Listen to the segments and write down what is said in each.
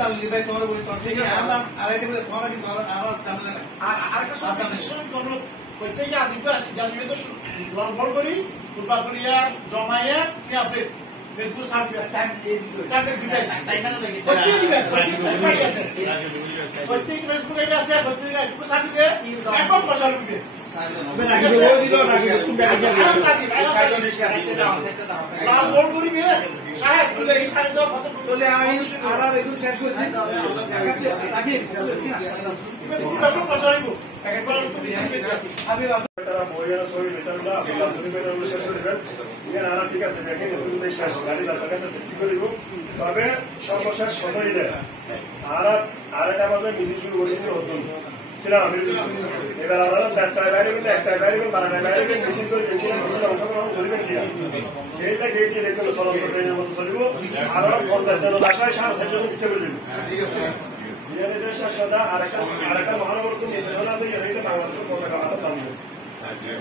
দাম লিবাই তোমার বই তো ঠিক আছে আমরা আরেকটা বলে তোমার কি তোমার আরো দাম না আর আরেকটা সব কোন প্রত্যেকটা আজিবা জাজিবে তো লম্বল করি ফুটবল করিয়া জমাইয়া সিয়া ফেসবুক সার্ভে টাইম এই দিতে টাইম দিতে টাইম না লাগে প্রত্যেক দিবে প্রত্যেক ফেসবুক আইডি আছে প্রত্যেক ফেসবুক সার্ভে একদম প্রচার করবে লম্বল করিবে সাহেব তুলে এই সাইড দাও ফটো চলে আই আর একটু শেষ করে দিন রাখি একদম প্রচার করব একবার তো বেশি আমি তারা বইয়ের ছবি মেটারগুলো আপনারা ছবি মেটার অনুসারে করবেন এখানে আর ঠিক আছে দেখেন নতুন দেশ শেষ গাড়ি লাগাতে কি করিব তবে সর্বশেষ সবাই দেয় আর এটা আমাদের মিছিল শুরু করি নতুন ছিলাম আমি এবার আমরা চারটায় বাইরে গেলে একটায় বাইরে গেলে বারোটায় বাইরে গেলে মিছিল করবেন কিনা মিছিল অংশগ্রহণ করবেন কিনা এইটা গিয়ে দিয়ে দেখবেন চলন্ত ট্রেনের মতো চলিব আরো 50 জন আশায় 4.5 জন ইচ্ছে করে দিব আরেকটা মহানগর নির্দেশন আছে এর বাংলাদেশের পতাকা মাথা বাঁধবে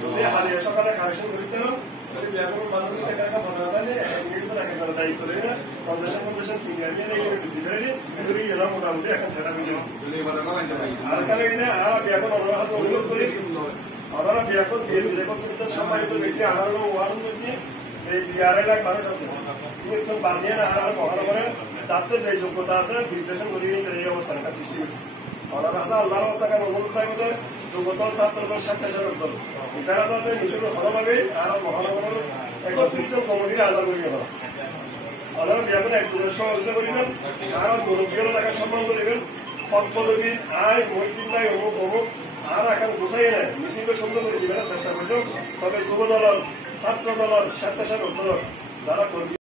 যদি হালিয়া সকালে কালেকশন করি দেন যদি ব্যাকরণ বাঁধানো টাকা বাঁধা দেয় 1 মিনিট পর একটা দায়িত্ব করে না ফাউন্ডেশন কিনে আনিয়ে এই ইউনিট দিতে পারি যদি এরা মোটামুটি একটা সেট আপ দিন আর কারণে আর ব্যাকরণ অনুরোধ করি ওনারা ব্যাকরণ দিয়ে রেকর্ড সম্মানিত ব্যক্তি আমার ওয়ারণ ব্যক্তি এই 2.5 লাখ মানুষ আছে একটু বাঁধিয়ে না আর মহানগরে যাতে যে যোগ্যতা আছে বিশ্লেষণ করি এই অবস্থানটা সৃষ্টি করি ওনারা আল্লাহর অবস্থাকে অনুরোধ থাকবে যোগ্যতল ছাত্রদল স্বেচ্ছাসেবক দল এটারা যাতে মিশন ভালোভাবে আর মহানগরের 31 জন কমিটির আলাদা করিবে হয় ওনারা ব্যাপারে একটু সহযোগিতা করিবেন আর মুরব্বীর টাকা সম্মান করিবেন পদপদবীর আয় মৈত্রী নাই অমুক অমুক আর এখন গুছাই নেয় মিছিলকে সুন্দর করে দিবেন চেষ্টা করলেও তবে যুব দল ছাত্র দল স্বেচ্ছাসেবক দল যারা কর্মী